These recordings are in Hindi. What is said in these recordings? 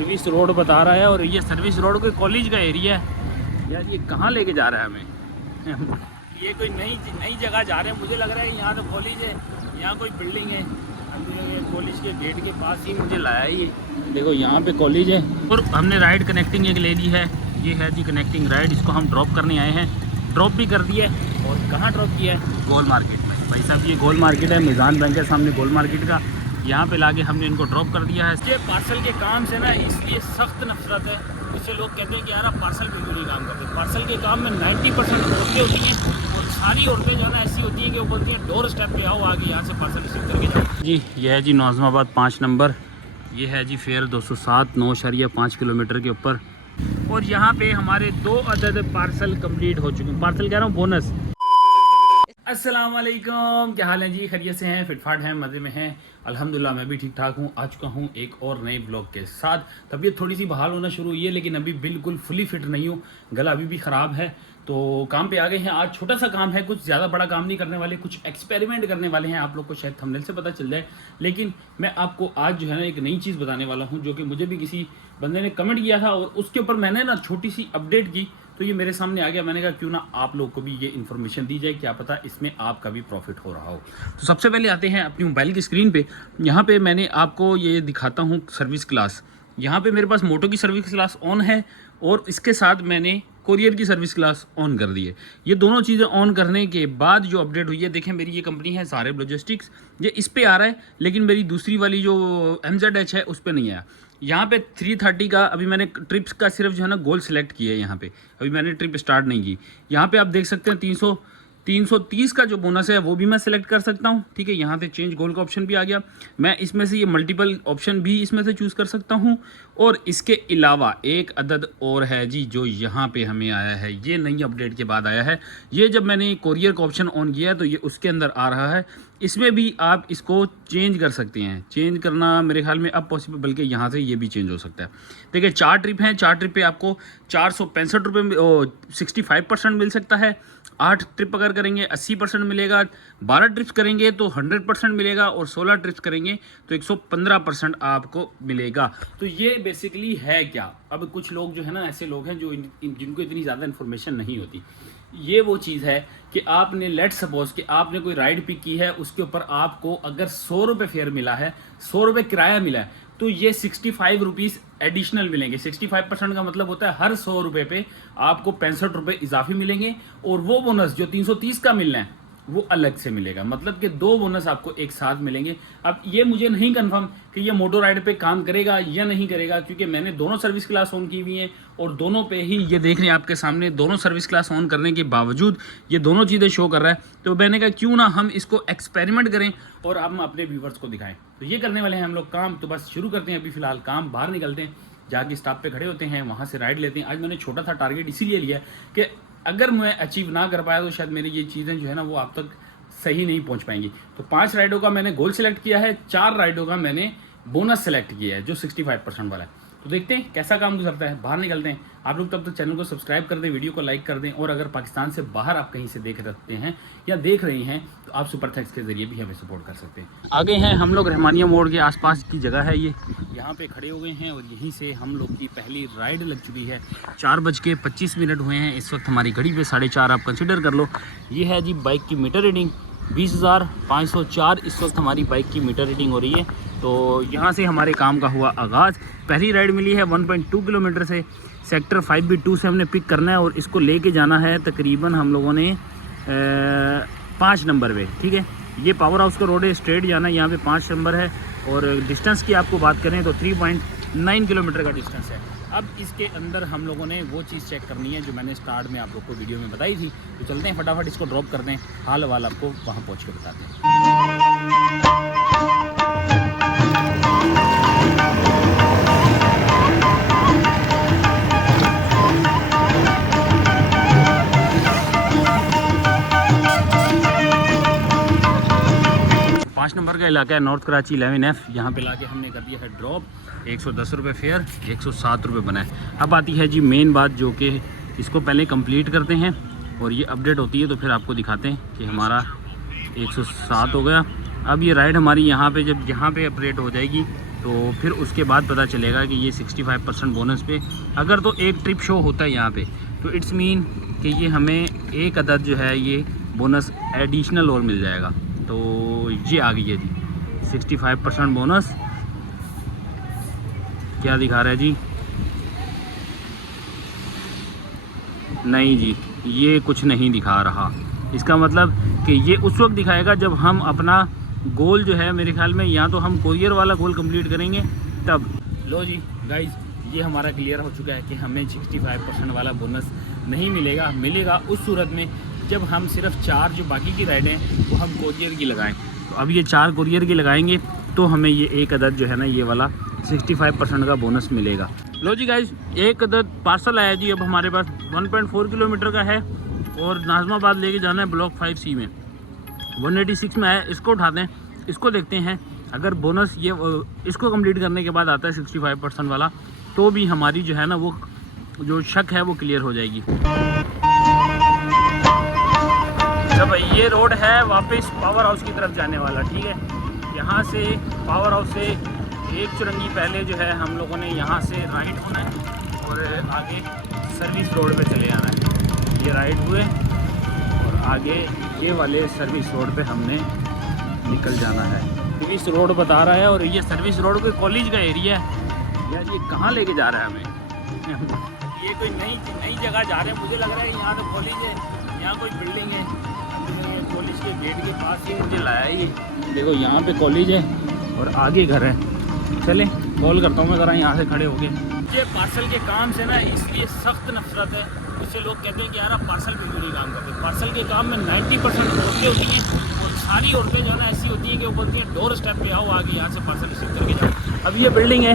सर्विस रोड बता रहा है और ये सर्विस रोड कोई कॉलेज का एरिया है यार। ये कहाँ लेके जा रहा है हमें? ये कोई नई जगह जा रहे हैं। मुझे लग रहा है यहाँ तो कॉलेज है, यहाँ कोई बिल्डिंग है। कॉलेज के गेट के पास ही मुझे लाया ही। देखो यहाँ पे कॉलेज है और हमने राइड कनेक्टिंग एक ले ली है। ये है जी कनेक्टिंग राइड, इसको हम ड्रॉप करने आए हैं। ड्रॉप भी कर दिया है और कहाँ ड्रॉप किया है? गोल मार्केट में। भाई साहब ये गोल मार्केट है, मिज़ान बैंक के सामने गोल मार्केट का। यहाँ पे लाके हमने इनको ड्रॉप कर दिया है। ये पार्सल के काम से ना इसलिए सख्त नफरत है। इससे लोग कहते हैं कि यार आप पार्सल भी नहीं काम करते। पार्सल के काम में 90% औरतें होती हैं और सारी औरतें जो है ना ऐसी होती हैं कि वो बोलती हैं डोर स्टेप पे आओ, आगे यहाँ से पार्सल रिसीव करके जाओ। जी ये है जी नौजमाबाद 5 नंबर। ये है जी फेयर 207 9.5 किलोमीटर के ऊपर। और यहाँ पे हमारे 2 अदद पार्सल कंप्लीट हो चुके हैं। पार्सल कह रहा हूँ बोनस। अस्सलाम वालेकुम, क्या हाल है जी? खैरियत से हैं, फिटफाट हैं, मज़े में हैं? अल्हम्दुलिल्लाह मैं भी ठीक ठाक हूँ। आ चुका हूँ एक और नए ब्लॉग के साथ। तबीयत थोड़ी सी बहाल होना शुरू हुई है लेकिन अभी बिल्कुल फुली फिट नहीं हूँ। गला अभी भी ख़राब है तो काम पे आ गए हैं। आज छोटा सा काम है, कुछ ज़्यादा बड़ा काम नहीं करने वाले, कुछ एक्सपेरिमेंट करने वाले हैं। आप लोग को शायद थंबनेल से पता चल जाए, लेकिन मैं आपको आज जो है ना एक नई चीज़ बताने वाला हूँ जो कि मुझे भी किसी बंदे ने कमेंट किया था और उसके ऊपर मैंने ना छोटी सी अपडेट की तो ये मेरे सामने आ गया। मैंने कहा क्यों ना आप लोग को भी ये इन्फॉर्मेशन दी जाए, क्या पता इसमें आपका भी प्रॉफिट हो रहा हो। तो सबसे पहले आते हैं अपनी मोबाइल की स्क्रीन पे। यहाँ पे मैंने आपको ये दिखाता हूँ सर्विस क्लास। यहाँ पे मेरे पास मोटो की सर्विस क्लास ऑन है और इसके साथ मैंने कोरियर की सर्विस क्लास ऑन कर दी है। ये दोनों चीज़ें ऑन करने के बाद जो अपडेट हुई है, देखें मेरी ये कंपनी है सारेब लॉजिस्टिक्स, ये इस पे आ रहा है लेकिन मेरी दूसरी वाली जो MZH है उस पर नहीं आया। यहाँ पे 330 का अभी मैंने ट्रिप्स का सिर्फ जो है ना गोल सेलेक्ट किया है। यहाँ पे अभी मैंने ट्रिप स्टार्ट नहीं की। यहाँ पे आप देख सकते हैं 330 का जो बोनस है वो भी मैं सिलेक्ट कर सकता हूँ। ठीक है, यहाँ पे चेंज गोल का ऑप्शन भी आ गया। मैं इसमें से ये मल्टीपल ऑप्शन भी इसमें से चूज़ कर सकता हूँ। और इसके अलावा एक अदद और है जी जो यहाँ पे हमें आया है, ये नई अपडेट के बाद आया है। ये जब मैंने कोरियर का ऑप्शन ऑन किया तो ये उसके अंदर आ रहा है। इसमें भी आप इसको चेंज कर सकते हैं। चेंज करना मेरे ख्याल में अब पॉसिबल, बल्कि यहाँ से ये भी चेंज हो सकता है। देखिए 4 ट्रिप हैं, 4 ट्रिप पे आपको 465 रुपये 65% मिल सकता है। 8 ट्रिप अगर करेंगे 80% मिलेगा। 12 ट्रिप्स करेंगे तो 100% मिलेगा और 16 ट्रिप्स करेंगे तो 115% आपको मिलेगा। तो ये बेसिकली है क्या? अब कुछ लोग जो है ना ऐसे लोग हैं जो जिनको इतनी ज़्यादा इन्फॉर्मेशन नहीं होती। ये वो चीज़ है कि आपने लेट सपोज कि आपने कोई राइड पिक की है, उसके ऊपर आपको अगर 100 रुपये फेयर मिला है, 100 रुपये किराया मिला है, तो ये 65 रुपीज़ एडिशनल मिलेंगे। 65% का मतलब होता है हर 100 रुपये पे आपको 65 रुपये इजाफी मिलेंगे और वो बोनस जो 330 का मिलना है वो अलग से मिलेगा। मतलब कि 2 बोनस आपको एक साथ मिलेंगे। अब ये मुझे नहीं कंफर्म कि ये मोटो राइड पे काम करेगा या नहीं करेगा, क्योंकि मैंने दोनों सर्विस क्लास ऑन की हुई हैं और दोनों पे ही ये देख रहे हैं आपके सामने, दोनों सर्विस क्लास ऑन करने के बावजूद ये दोनों चीज़ें शो कर रहा है। तो मैंने कहा क्यों ना हम इसको एक्सपेरिमेंट करें और हम अपने व्यूवर्स को दिखाएं। तो ये करने वाले हैं हम लोग काम। तो बस शुरू करते हैं अभी फ़िलहाल काम। बाहर निकलते हैं, जाके स्टॉप पे खड़े होते हैं, वहाँ से राइड लेते हैं। आज मैंने छोटा था टारगेट इसीलिए लिया कि अगर मैं अचीव ना कर पाया तो शायद मेरी ये चीज़ें जो है ना वो आप तक सही नहीं पहुंच पाएंगी। तो 5 राइडों का मैंने गोल सेलेक्ट किया है, 4 राइडों का मैंने बोनस सेलेक्ट किया है जो 65% वाला है। तो देखते हैं कैसा काम गुजरता है। बाहर निकलते हैं। आप लोग तब तक चैनल को सब्सक्राइब कर दें, वीडियो को लाइक कर दें और अगर पाकिस्तान से बाहर आप कहीं से देख सकते हैं या देख रहे हैं तो आप सुपर थैंक्स के जरिए भी हमें सपोर्ट कर सकते हैं। आगे हैं हम लोग, रहमानिया मोड़ के आसपास की जगह है ये, यहाँ पे खड़े हो गए हैं और यहीं से हम लोग की पहली राइड लग चुकी है। 4:25 हुए हैं इस वक्त हमारी घड़ी पे, 4:30 आप कंसिडर कर लो। ये है जी बाइक की मीटर रीडिंग 20,504 इस वक्त हमारी बाइक की मीटर रीडिंग हो रही है। तो यहाँ से हमारे काम का हुआ आगाज़। पहली राइड मिली है 1.2 किलोमीटर से, सेक्टर 5B2 से हमने पिक करना है और इसको लेके जाना है तकरीबन हम लोगों ने 5 नंबर पे। ठीक है, ये पावर हाउस का रोड है, स्ट्रेट जाना है, यहाँ पे 5 नंबर है। और डिस्टेंस की आपको बात करें तो 3.9 किलोमीटर का डिस्टेंस है। अब इसके अंदर हम लोगों ने वो चीज़ चेक करनी है जो मैंने स्टार्ट में आप लोग को वीडियो में बताई थी। तो चलते हैं फटाफट इसको ड्रॉप करते हैं, हाल वाल आपको वहाँ पहुँच के बताते हैं। 5 नंबर का इलाका है नॉर्थ कराची 11F। यहाँ पे लाके हमने कर दिया है ड्रॉप। 110 रुपये फेयर, 107 रुपये बना है। अब आती है जी मेन बात, जो कि इसको पहले कंप्लीट करते हैं और ये अपडेट होती है तो फिर आपको दिखाते हैं कि हमारा 107 हो गया। अब ये राइड हमारी यहाँ पे जब यहाँ पे अपडेट हो जाएगी तो फिर उसके बाद पता चलेगा कि ये 65% बोनस पे अगर तो एक ट्रिप शो होता है यहाँ पे, तो इट्स मीन कि ये हमें एक अदद जो है ये बोनस एडिशनल और मिल जाएगा। तो ये आ गई है जी 65% बोनस। क्या दिखा रहा है जी? नहीं जी, ये कुछ नहीं दिखा रहा। इसका मतलब कि ये उस वक्त दिखाएगा जब हम अपना गोल जो है, मेरे ख्याल में या तो हम कोरियर वाला गोल कंप्लीट करेंगे तब। लो जी गाइस, ये हमारा क्लियर हो चुका है कि हमें 65% वाला बोनस नहीं मिलेगा। मिलेगा उस सूरत में जब हम सिर्फ 4 जो बाकी की राइड हैं वो हम कोरियर की लगाएं। तो अब ये 4 कोरियर की लगाएंगे तो हमें ये एक अदद जो है ना ये वाला 65% का बोनस मिलेगा। लो जी गाइस, एक अदद पार्सल आया जी अब हमारे पास 1.4 किलोमीटर का है और नाज़माबाद लेके जाना है ब्लॉक 5C में। 186 में आया, इसको उठाते हैं, इसको देखते हैं। अगर बोनस ये इसको कंप्लीट करने के बाद आता है 65% वाला, तो भी हमारी जो है ना वो जो शक है वो क्लियर हो जाएगी। जब ये रोड है वापस पावर हाउस की तरफ जाने वाला, ठीक है। यहाँ से पावर हाउस से एक चुरंगी पहले जो है हम लोगों ने यहाँ से राइट होना है और आगे सर्विस रोड पे चले जाना है। ये राइट हुए और आगे ये वाले सर्विस रोड पे हमने निकल जाना है। सर्विस रोड बता रहा है और ये सर्विस रोड कोई कॉलेज का एरिया है यार। ये कहाँ लेके जा रहा है हमें? ये कोई नई जगह जा रहे हैं। मुझे लग रहा है यहाँ तो कॉलेज है, यहाँ कोई बिल्डिंग है। कॉलेज के गेट के पास ही मुझे लाया है। ये देखो यहाँ पे कॉलेज है और आगे घर है। चले कॉल करता हूँ मैं ज़रा यहाँ से खड़े हो गए। ये पार्सल के काम से ना इसलिए सख्त नफरत है। उससे लोग कहते हैं कि यार आप पार्सल पे क्यों नहीं काम करते। पार्सल के काम में 90% औरतें होती हैं और सारी औरतें जो है ना ऐसी होती हैं कि वो बोलती हैं डोर स्टेप पे आओ, आगे यहाँ से पार्सल रिसीव करके जाओ। अब ये बिल्डिंग है,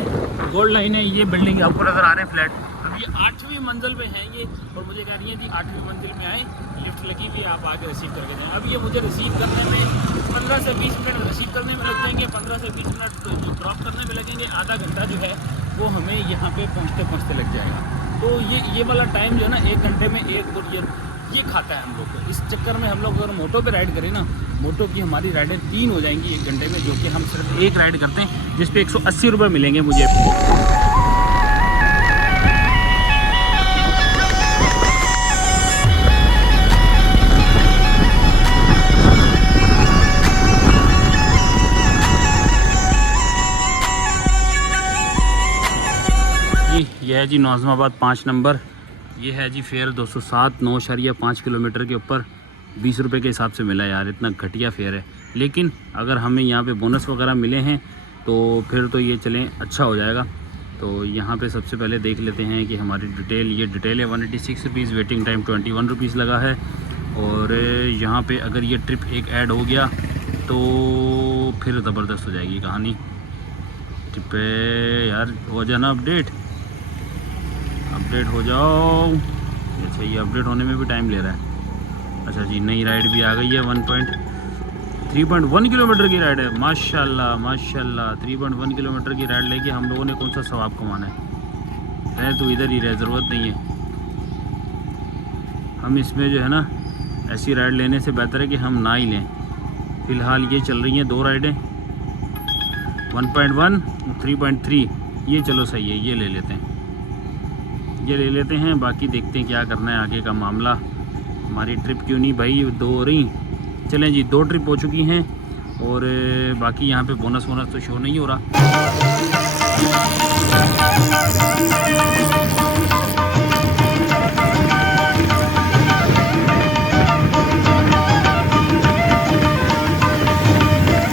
गोल्ड लाइन है, ये बिल्डिंग आपको नज़र आ रहे हैं फ्लैट। अब ये 8वीं मंजिल पे हैं ये और मुझे कह रही है कि 8वीं मंजिल में आए, लिफ्ट लगी हुई है, आप आगे रिसीव करके जाएँ। अब ये मुझे रिसीव करने में 15 से 20 मिनट रिसीव करने में लग जाएंगे, 15 से 20 मिनट जो ड्रॉप करने में लगेंगे, आधा घंटा जो है वो हमें यहाँ पे पहुँचते लग जाएगा। तो ये वाला टाइम जो है ना 1 घंटे में एक कुरियर ये खाता है हम लोग को। इस चक्कर में हम लोग अगर मोटो पे राइड करें ना, मोटो की हमारी राइडें 3 हो जाएंगी 1 घंटे में, जो कि हम सिर्फ एक राइड करते हैं जिस पे 180 रुपये मिलेंगे मुझे। यह है जी नाज़माबाद 5 नंबर। ये है जी फेयर 207 9.5 किलोमीटर के ऊपर 20 रुपये के हिसाब से मिला यार। इतना घटिया फेयर है, लेकिन अगर हमें यहाँ पे बोनस वगैरह मिले हैं तो फिर तो ये चलें अच्छा हो जाएगा। तो यहाँ पे सबसे पहले देख लेते हैं कि हमारी डिटेल, ये डिटेल है 186 रुपीज़, वेटिंग टाइम 21 रुपीज़ लगा है। और यहाँ पे अगर ये ट्रिप एक ऐड हो गया तो फिर ज़बरदस्त हो जाएगी कहानी। ट्रिप पे यार हो जाना अपडेट हो जाओ। अच्छा, ये अपडेट होने में भी टाइम ले रहा है। अच्छा जी, नई राइड भी आ गई है। 3.1 किलोमीटर की राइड है। माशाल्लाह माशाल्लाह, 3.1 किलोमीटर की राइड लेके हम लोगों ने कौन सा सवाब कमाना है। तो इधर ही रहे, ज़रूरत नहीं है। हम इसमें जो है ना ऐसी राइड लेने से बेहतर है कि हम ना ही लें। फ़िलहाल ये चल रही हैं 2 राइडें, 1.1 3.3। ये चलो सही है, ये ले लेते हैं। बाकी देखते हैं क्या करना है आगे का मामला। हमारी ट्रिप क्यों नहीं भाई 2 हो रही। चलें जी, 2 ट्रिप हो चुकी हैं और बाकी यहाँ पे बोनस तो शो नहीं हो रहा।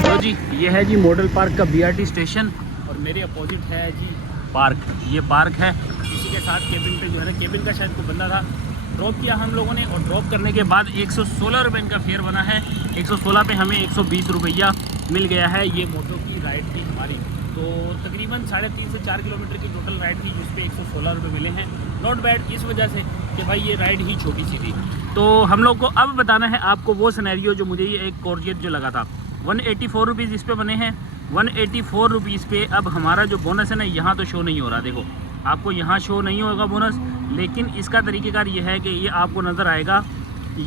तो जी ये है जी मॉडल पार्क का BRT स्टेशन और मेरे अपोजिट है जी पार्क। ये पार्क है, इसी के साथ केबिन पे जो है ना, केबिन का शायद कोई बंदा था, ड्रॉप किया हम लोगों ने। और ड्रॉप करने के बाद 116 रुपये इनका फेयर बना है। 116 पे हमें 120 रुपया मिल गया है। ये मोटो की राइड थी हमारी, तो तकरीबन 3.5 से 4 किलोमीटर की टोटल राइड थी, जिस पे 116 रुपये मिले हैं। नॉट बैड इस वजह से कि भाई ये राइड ही छोटी सी थी। तो हम लोग को अब बताना है आपको वो सिनेरियो जो मुझे ये एक कोरियर जो लगा था। 184 रुपीज़ इस पे बने हैं। 184 रुपीज़ पे अब हमारा जो बोनस है ना, यहाँ तो शो नहीं हो रहा। देखो आपको यहाँ शो नहीं होगा बोनस, लेकिन इसका तरीक़ेकार ये है कि ये आपको नज़र आएगा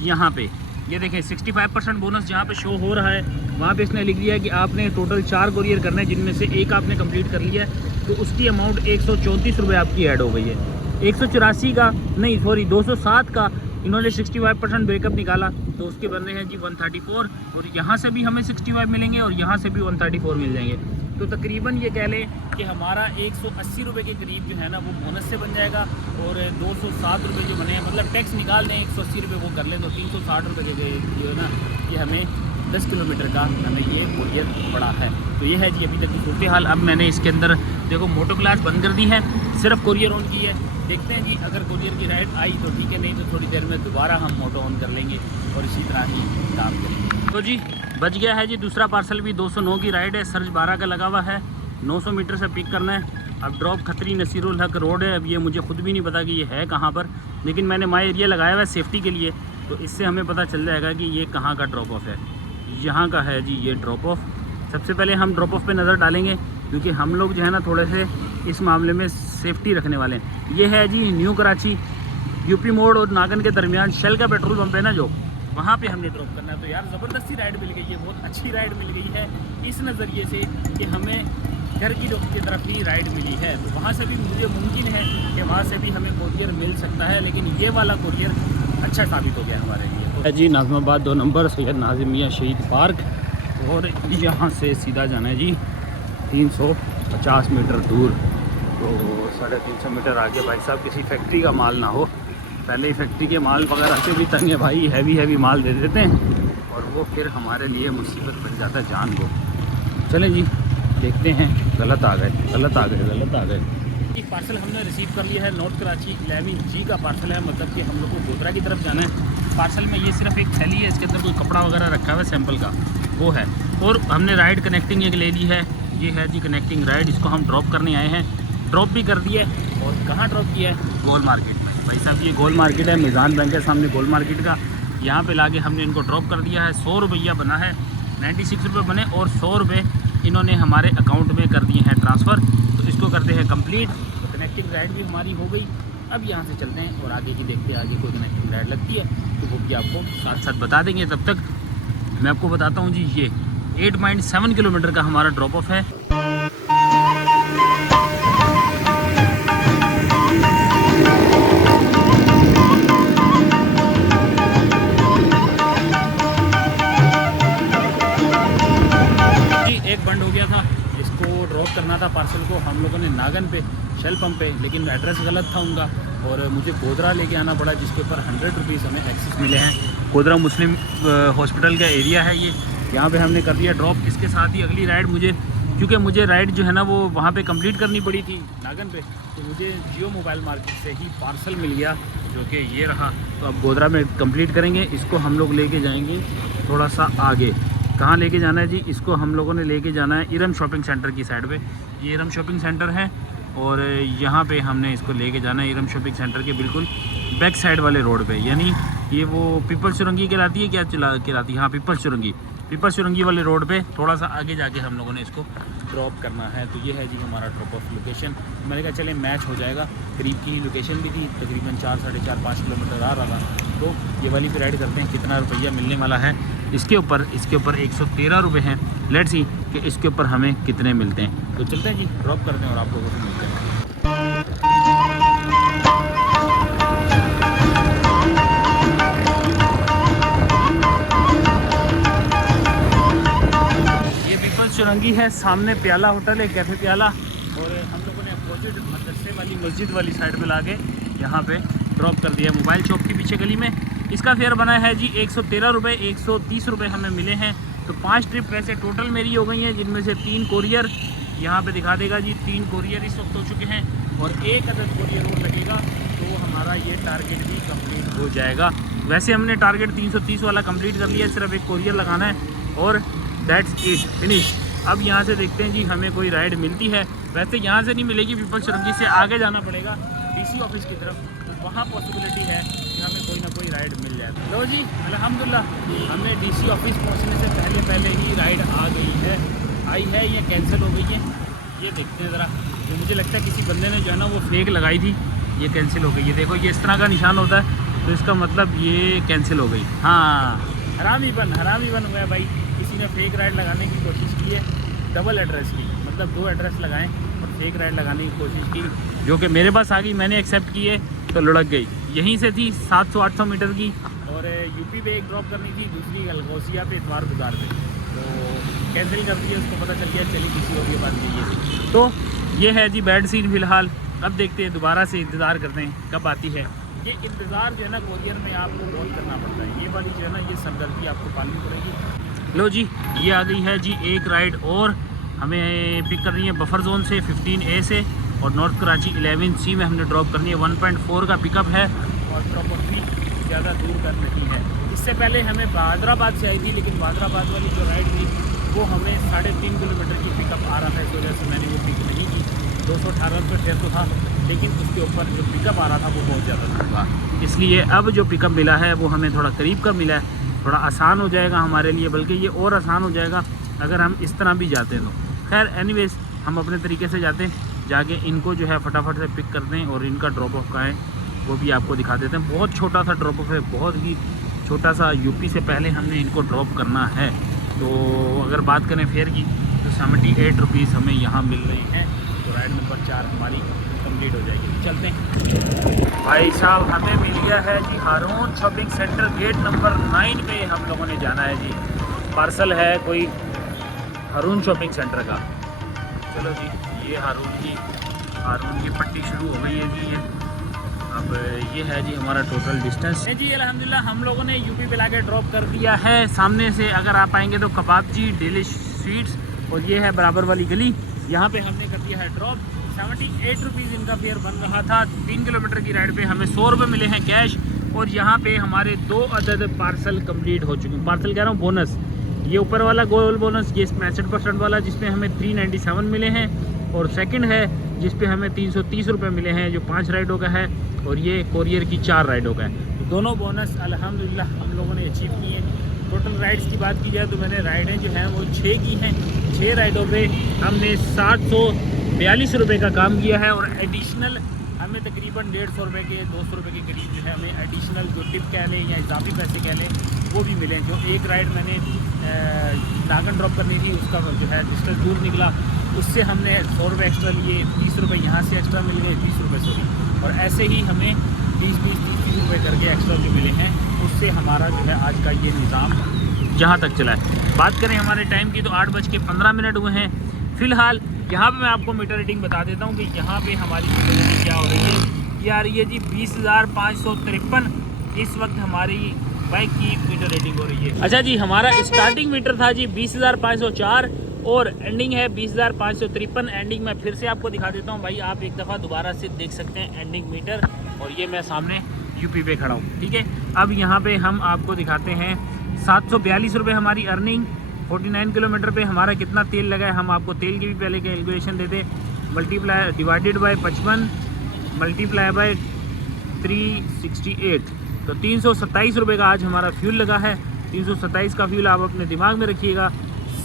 यहाँ पे। ये देखें 65% बोनस जहाँ पे शो हो रहा है वहाँ पे इसने लिख दिया है कि आपने टोटल 4 कोरियर करने हैं, जिनमें से एक आपने कंप्लीट कर लिया है, तो उसकी अमाउंट 134 रुपये आपकी ऐड हो गई है। 184 का नहीं, सॉरी 207 का इन्होंने 65% ब्रेकअप निकाला, तो उसके बनने हैं जी 134, और यहाँ से भी हमें 65 मिलेंगे और यहाँ से भी 134 मिल जाएंगे। तो तकरीबन ये कह लें कि हमारा 180 रुपये के करीब जो है ना वो बोनस से बन जाएगा, और 207 रुपये जो बने हैं, मतलब टैक्स निकाल दें 180 रुपये वो कर लें, तो 360 रुपये के जो है ना ये हमें 10 किलोमीटर का हमें ये कोरियर पड़ा है। तो ये है जी अभी तक की सूरत हाल। अब मैंने इसके अंदर देखो मोटो क्लास बंद कर दी है, सिर्फ कोरियर ऑन की है। देखते हैं जी अगर कोरियर की राइड आई तो ठीक है, नहीं तो थोड़ी देर में दोबारा हम मोटो ऑन कर लेंगे और इसी तरह ही काम करेंगे। तो जी बच गया है जी दूसरा पार्सल भी। 209 की राइड है, सर्च 12 का लगा हुआ है, 900 मीटर से पिक करना है। अब ड्रॉप खतरी नसीरुल हक रोड है। अब ये मुझे खुद भी नहीं पता कि ये है कहाँ पर, लेकिन मैंने माई एरिया लगाया हुआ है सेफ्टी के लिए, तो इससे हमें पता चल जाएगा कि ये कहाँ का ड्रॉप ऑफ है। यहाँ का है जी ये ड्रॉप ऑफ। सबसे पहले हम ड्रॉप ऑफ पे नज़र डालेंगे, क्योंकि हम लोग जो है ना थोड़े से इस मामले में सेफ्टी रखने वाले हैं। ये है जी न्यू कराची, यूपी मोड़ और नागन के दरमियान शेल का पेट्रोल पंप है ना जो, वहाँ पे हमने ड्रॉप करना है। तो यार ज़बरदस्ती राइड मिल गई है, बहुत अच्छी राइड मिल गई है इस नज़रिए से कि हमें घर की तरफ ही राइड मिली है। तो वहाँ से भी मुझे मुमकिन है कि वहाँ से भी हमें कोरियर मिल सकता है, लेकिन ये वाला कोरियर अच्छा साबित हो गया हमारे लिए। तो जी नाज़िमाबाद 2 नंबर सैयद नाज़िम मियाँ शहीद पार्क, और यहाँ से सीधा जाना है जी 350 मीटर दूर। तो 350 मीटर आगे भाई साहब किसी फैक्ट्री का माल ना हो, पहले ही फैक्ट्री के माल वगैरह से भी तंग है भाई, हैवी माल दे देते हैं और वो फिर हमारे लिए मुसीबत बन जाता है जान को। चलें जी देखते हैं। गलत आ गए। एक पार्सल हमने रिसीव कर लिया है, नॉर्थ कराची 11G का पार्सल है, मतलब कि हम लोग को गोधरा की तरफ जाना है। पार्सल में ये सिर्फ एक थैली है, इसके अंदर कोई कपड़ा वगैरह रखा हुआ है सैंपल का, वो है। और हमने राइड कनेक्टिंग एक ले ली है, ये है जी कनेक्टिंग राइड, इसको हम ड्रॉप करने आए हैं। ड्रॉप भी कर दिया है, और कहाँ ड्रॉप किया है? गोल मार्केट में। भाई साहब ये गोल मार्केट है, मिज़ान बैंक के सामने गोल मार्केट का, यहाँ पे लाके हमने इनको ड्रॉप कर दिया है। 100 रुपया बना है, 96 रुपये बने, और 100 रुपये इन्होंने हमारे अकाउंट में कर दिए हैं ट्रांसफ़र। तो इसको करते हैं कंप्लीट। तो कनेक्टिंग राइड भी हमारी हो गई। अब यहाँ से चलते हैं और आगे की देखते हैं, आगे कोई कनेक्टिंग राइड लगती है तो वो भी आपको साथ साथ बता देंगे। तब तक मैं आपको बताता हूँ जी, ये 8.7 किलोमीटर का हमारा ड्रॉप ऑफ है। एक बंद हो गया था, इसको ड्रॉप करना था पार्सल को हम लोगों ने नागन पे शेल पंप पे, लेकिन एड्रेस गलत था उनका और मुझे गोधरा लेके आना पड़ा, जिसके ऊपर 100 रुपीज़ हमें एक्सेस मिले हैं। गोधरा मुस्लिम हॉस्पिटल का एरिया है ये, यहाँ पे हमने कर दिया ड्रॉप। इसके साथ ही अगली राइड क्योंकि मुझे राइड जो है ना वो वहाँ पे कंप्लीट करनी पड़ी थी नागन पे, तो मुझे जियो मोबाइल मार्केट से ही पार्सल मिल गया जो कि ये रहा। तो अब गोधरा में कंप्लीट करेंगे, इसको हम लोग लेके जाएंगे थोड़ा सा आगे। कहाँ लेके जाना है जी? इसको हम लोगों ने लेके जाना है इरम शॉपिंग सेंटर की साइड पे। ये इरम शॉपिंग सेंटर है और यहाँ पे हमने इसको लेके जाना है इरम शॉपिंग सेंटर के बिल्कुल बैक साइड वाले रोड पे, यानी ये वो पीपल्स चुरंगी कहलाती है, क्या कहलाती है? हाँ, पीपल्स चुरंगी वाले रोड पे थोड़ा सा आगे जाके हम लोगों ने इसको ड्रॉप करना है। तो ये है जी हमारा ड्रॉप ऑफ लोकेशन। मैंने कहा चले मैच हो जाएगा, करीब की लोकेशन भी थी, तकरीबन 4, 4.5, 5 किलोमीटर आ रहा था। तो ये वाली पे राइड करते हैं, कितना रुपया मिलने वाला है इसके ऊपर 113 रुपये हैं। लेट्स सी कि इसके ऊपर हमें कितने मिलते हैं। तो चलते हैं जी, ड्रॉप करते हैं और आप लोगों से मिलते हैं। ये पीपल्स चुरंगी है, सामने प्याला होटल है, कैफ़े प्याला, और हम लोगों ने अपोजिट मदरसे वाली मस्जिद वाली साइड पे लाके यहाँ पे ड्रॉप कर दिया, मोबाइल शॉप के पीछे गली में। इसका फेयर बना है जी 113 रुपये, 130 रुपये हमें मिले हैं। तो 5 ट्रिप वैसे टोटल मेरी हो गई हैं, जिनमें से 3 कोरियर यहाँ पे दिखा देगा जी, 3 कोरियर इस वक्त हो चुके हैं और 1 अदद कोरियर और लगेगा, तो हमारा ये टारगेट भी कंप्लीट हो जाएगा। वैसे हमने टारगेट 330 वाला कंप्लीट कर लिया, सिर्फ 1 कोरियर लगाना है और दैट्स इट, फिनिश। अब यहाँ से देखते हैं जी हमें कोई राइड मिलती है। वैसे यहाँ से नहीं मिलेगी, पीपल्स चुरंगी से आगे जाना पड़ेगा DC ऑफिस की तरफ, तो वहाँ पॉसिबिलिटी है कि हमें कोई ना कोई राइड मिल जाए। लो जी अल्हम्दुलिल्लाह हमें DC ऑफिस पहुँचने से पहले ही राइड आ गई है, आई है या कैंसिल हो गई है ये देखते हैं ज़रा। तो मुझे लगता है किसी बंदे ने जो है ना वो फ्लैग लगाई थी, ये कैंसिल हो गई है। देखो ये इस तरह का निशान होता है, तो इसका मतलब ये कैंसिल हो गई। हाँ, हरामी बन हुआ है भाई, किसी किसी ने फेक राइड लगाने की कोशिश की है, डबल एड्रेस की, मतलब 2 एड्रेस लगाएं और फेक राइड लगाने की कोशिश की, जो कि मेरे पास आ गई, मैंने एक्सेप्ट की है तो लुढ़क गई। यहीं से थी 700-800 मीटर की, और यूपी पे एक ड्रॉप करनी थी, दूसरी गलगोसिया पे इतवार बाज़ार पे, तो कैंसिल कर दिया। उसको पता चल गया चली किसी और के पास गई है। तो ये है जी बैड सीन फ़िलहाल। अब देखते हैं, दोबारा से इंतज़ार करते हैं कब आती है। ये इंतज़ार जो है ना कोरियर में आपको बहुत करना पड़ता है, ये वाली जो है ना ये सरदर्दी आपको पालनी पड़ेगी। लो जी, ये आ गई है जी एक राइड और हमें पिक कर रही है बफर जोन से 15A से, और नॉर्थ कराची 11C में हमने ड्रॉप करनी है। 1.4 का पिकअप है और ड्रॉप भी ज़्यादा दूर कर नहीं है। इससे पहले हमें बादराबाद से आई थी, लेकिन बादराबाद वाली जो राइड थी वो हमें 3.5 किलोमीटर की पिकअप आ रहा था, इस वजह से मैंने वो पिक नहीं की। 218 रुपये फेयर तो था, लेकिन उसके ऊपर जो पिकअप आ रहा था वो बहुत ज़्यादा था, इसलिए अब जो पिकअप मिला है वो हमें थोड़ा करीब का मिला है, थोड़ा आसान हो जाएगा हमारे लिए, बल्कि ये और आसान हो जाएगा अगर हम इस तरह भी जाते हैं तो। खैर एनीवेज, हम अपने तरीके से जाते हैं, जाके इनको जो है फटाफट से पिक करते हैं और इनका ड्रॉप ऑफ का है वो भी आपको दिखा देते हैं। बहुत छोटा सा ड्रॉप ऑफ है, बहुत ही छोटा सा। यूपी से पहले हमने इनको ड्रॉप करना है, तो अगर बात करें फेयर की तो 78 रुपीज़ हमें यहाँ मिल रही हैं। तो राइड नंबर 4 हमारी कंप्लीट हो जाएगी। चलते हैं भाई साहब, हमें मिल गया है जी हारून शॉपिंग सेंटर, गेट नंबर 9 पे हम लोगों ने जाना है जी। पार्सल है कोई हारून शॉपिंग सेंटर का। चलो जी, ये हारून की पट्टी शुरू हो गई है जी। ये अब ये है जी हमारा टोटल डिस्टेंस जी। अल्हम्दुलिल्लाह हम लोगों ने यूपी पे लाके ड्रॉप कर दिया है। सामने से अगर आप आएंगे तो कबाबजी डिलिश स्वीट्स, और ये है बराबर वाली गली, यहाँ पे हमने कर दिया है ड्रॉप। 78 रुपीज़ इनका फेयर बन रहा था। 3 किलोमीटर की राइड पे हमें 100 रुपये मिले हैं कैश, और यहाँ पे हमारे 2 अदद पार्सल कंप्लीट हो चुके हैं। पार्सल कह रहा हूँ, बोनस, ये ऊपर वाला गोल बोनस, ये 65% वाला जिसमें हमें 397 मिले हैं, और सेकंड है जिस पे हमें 330 रुपये मिले हैं जो 5 राइडों का है, और ये कोरियर की 4 राइडों का है। तो दोनों बोनस अल्हम्दुलिल्लाह हम लोगों ने अचीव किए। टोटल राइड्स की बात की जाए तो मैंने राइडें जो हैं वो 6 की हैं। 6 राइडों पे हमने 742 रुपये का काम किया है, और एडिशनल हमें तकरीबन 150 रुपये के 200 रुपये के करीब जो है हमें एडिशनल जो टिप कह लें या इजाफी पैसे कह लें वो भी मिले। जो एक राइड मैंने नागन ड्रॉप करनी थी, उसका जो है डिस्टेंस दूर निकला, उससे हमने 100 रुपये एक्स्ट्रा लिए, 30 रुपये यहाँ से एक्स्ट्रा मिल गए, 20 रुपये सॉरी, और ऐसे ही हमें 20-20-30 रुपये करके एक्स्ट्रा जो मिले हैं, उससे हमारा जो है आज का ये निज़ाम जहाँ तक चला है। बात करें हमारे टाइम की तो 8:15 हुए हैं। फ़िलहाल यहाँ पे मैं आपको मीटर रीडिंग बता देता हूँ कि यहाँ पे हमारी मीटर रीडिंग क्या हो रही है। ये आ रही है जी 20,553 इस वक्त हमारी बाइक की मीटर रीडिंग हो रही है। अच्छा जी, हमारा स्टार्टिंग मीटर था जी 20,504 और एंडिंग है 20,553। एंडिंग मैं फिर से आपको दिखा देता हूँ भाई, आप एक दफ़ा दोबारा से देख सकते हैं एंडिंग मीटर, और ये मैं सामने यूपी पे खड़ा हूँ, ठीक है। अब यहाँ पे हम आपको दिखाते हैं 742 रुपये हमारी अर्निंग। 49 किलोमीटर पे हमारा कितना तेल लगा है, हम आपको तेल की भी पहले कैलकुलेशन देते। Multiply divided by 55 multiply by 368, तो 327 रुपये का आज हमारा फ्यूल लगा है। 327 का फ्यूल आप अपने दिमाग में रखिएगा।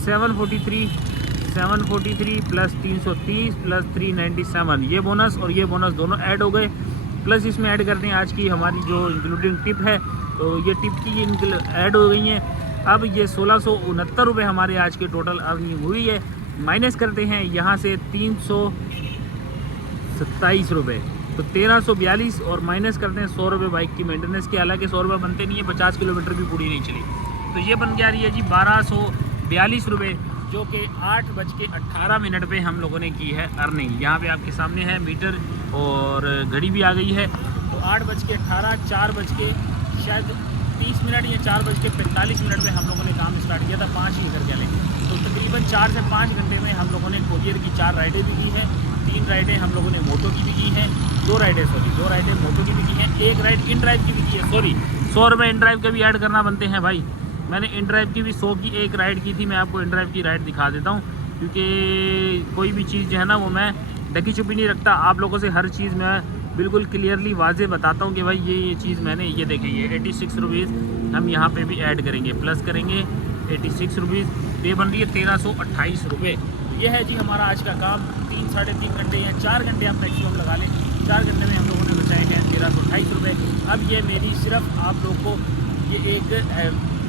743 प्लस 330 प्लस 397, ये बोनस और ये बोनस दोनों ऐड हो गए, प्लस इसमें ऐड करते हैं आज की हमारी जो इंक्लूडिंग टिप है, तो ये टिप की ऐड हो गई हैं। अब ये 1669 रुपये हमारे आज के टोटल अर्निंग हुई है। माइनस करते हैं यहाँ से 327 रुपये, तो 1342, और माइनस करते हैं 100 रुपये बाइक की मेंटेनेंस के। हालांकि 100 रुपये बनते नहीं है, 50 किलोमीटर भी पूरी नहीं चली, तो ये बन के आ रही है जी 1242 रुपये, जो कि 8:18 पे हम लोगों ने की है अर्निंग। यहाँ पे आपके सामने है मीटर और घड़ी भी आ गई है। तो 8:18, 4 शायद 30 मिनट या 4:45 में हम लोगों ने काम स्टार्ट किया था, 5 ही घर चले। तो तकरीबन 4 से 5 घंटे में हम लोगों ने कोरियर की 4 राइडें भी की हैं। 3 राइडें हम लोगों ने मोटो की भी की हैं, 2 राइडें मोटो की भी की हैं, 1 राइड इन ड्राइव की भी की है। सॉरी, 100 रुपये इन ड्राइव के भी ऐड करना बनते हैं भाई। मैंने इन ड्राइव की भी 100 की एक राइड की थी। मैं आपको इन ड्राइव की राइड दिखा देता हूँ, क्योंकि कोई भी चीज़ जो है ना वो मैं ढकी छुपी नहीं रखता। आप लोगों से हर चीज़ मैं बिल्कुल क्लियरली वाजे बताता हूँ कि भाई ये चीज़ मैंने ये देखें, ये 86 रुपीज़ हम यहाँ पे भी ऐड करेंगे, प्लस करेंगे 86 रुपीज़, ये बन रही है 1328 रुपये। ये है जी हमारा आज का काम। 3-3.5 घंटे या 4 घंटे हम मैक्सिमम लगा लें, 4 घंटे में हम लोगों ने बचाए हैं 1328 रुपये। अब ये मेरी सिर्फ आप लोग को ये एक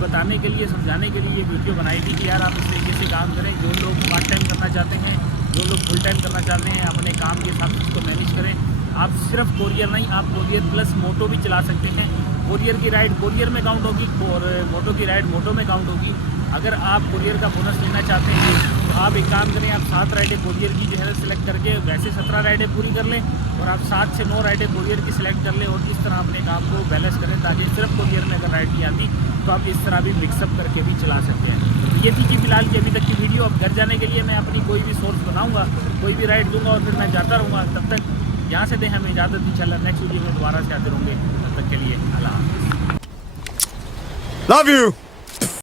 बताने के लिए, समझाने के लिए ये वीडियो बनाई थी कि यार आप इस तरीके से काम करें। जो लोग पार्ट टाइम करना चाहते हैं, जो लोग फुल टाइम करना चाहते हैं, अपने काम के साथ इसको मैनेज करें। आप सिर्फ कोरियर नहीं, आप कोरियर प्लस मोटो भी चला सकते हैं। कोरियर की राइड कोरियर में काउंट होगी और मोटो की राइड मोटो में काउंट होगी। अगर आप कोरियर का बोनस लेना चाहते हैं तो आप एक काम करें, आप 7 राइडें कोरियर की जो है सिलेक्ट करके वैसे 17 राइडें पूरी कर लें और आप 7 से 9 राइडें कोरियर की सिलेक्ट कर लें और इस तरह अपने काम को बैलेंस करें, ताकि सिर्फ कोरियर में अगर राइड नहीं आती तो आप इस तरह भी मिक्सअप करके भी चला सकते हैं। तो ये थी कि फिलहाल की अभी तक की वीडियो। अब घर जाने के लिए मैं अपनी कोई भी सोर्स बनाऊँगा, कोई भी राइड दूँगा और फिर मैं जाता रहूँगा। तब तक यहाँ से दें हमें इजाज़त, इंशाल्लाह नेक्स्ट वीडियो में दोबारा से आते रहेंगे। तब तक के लिए अल्लाह हाफ़िज़। Love you.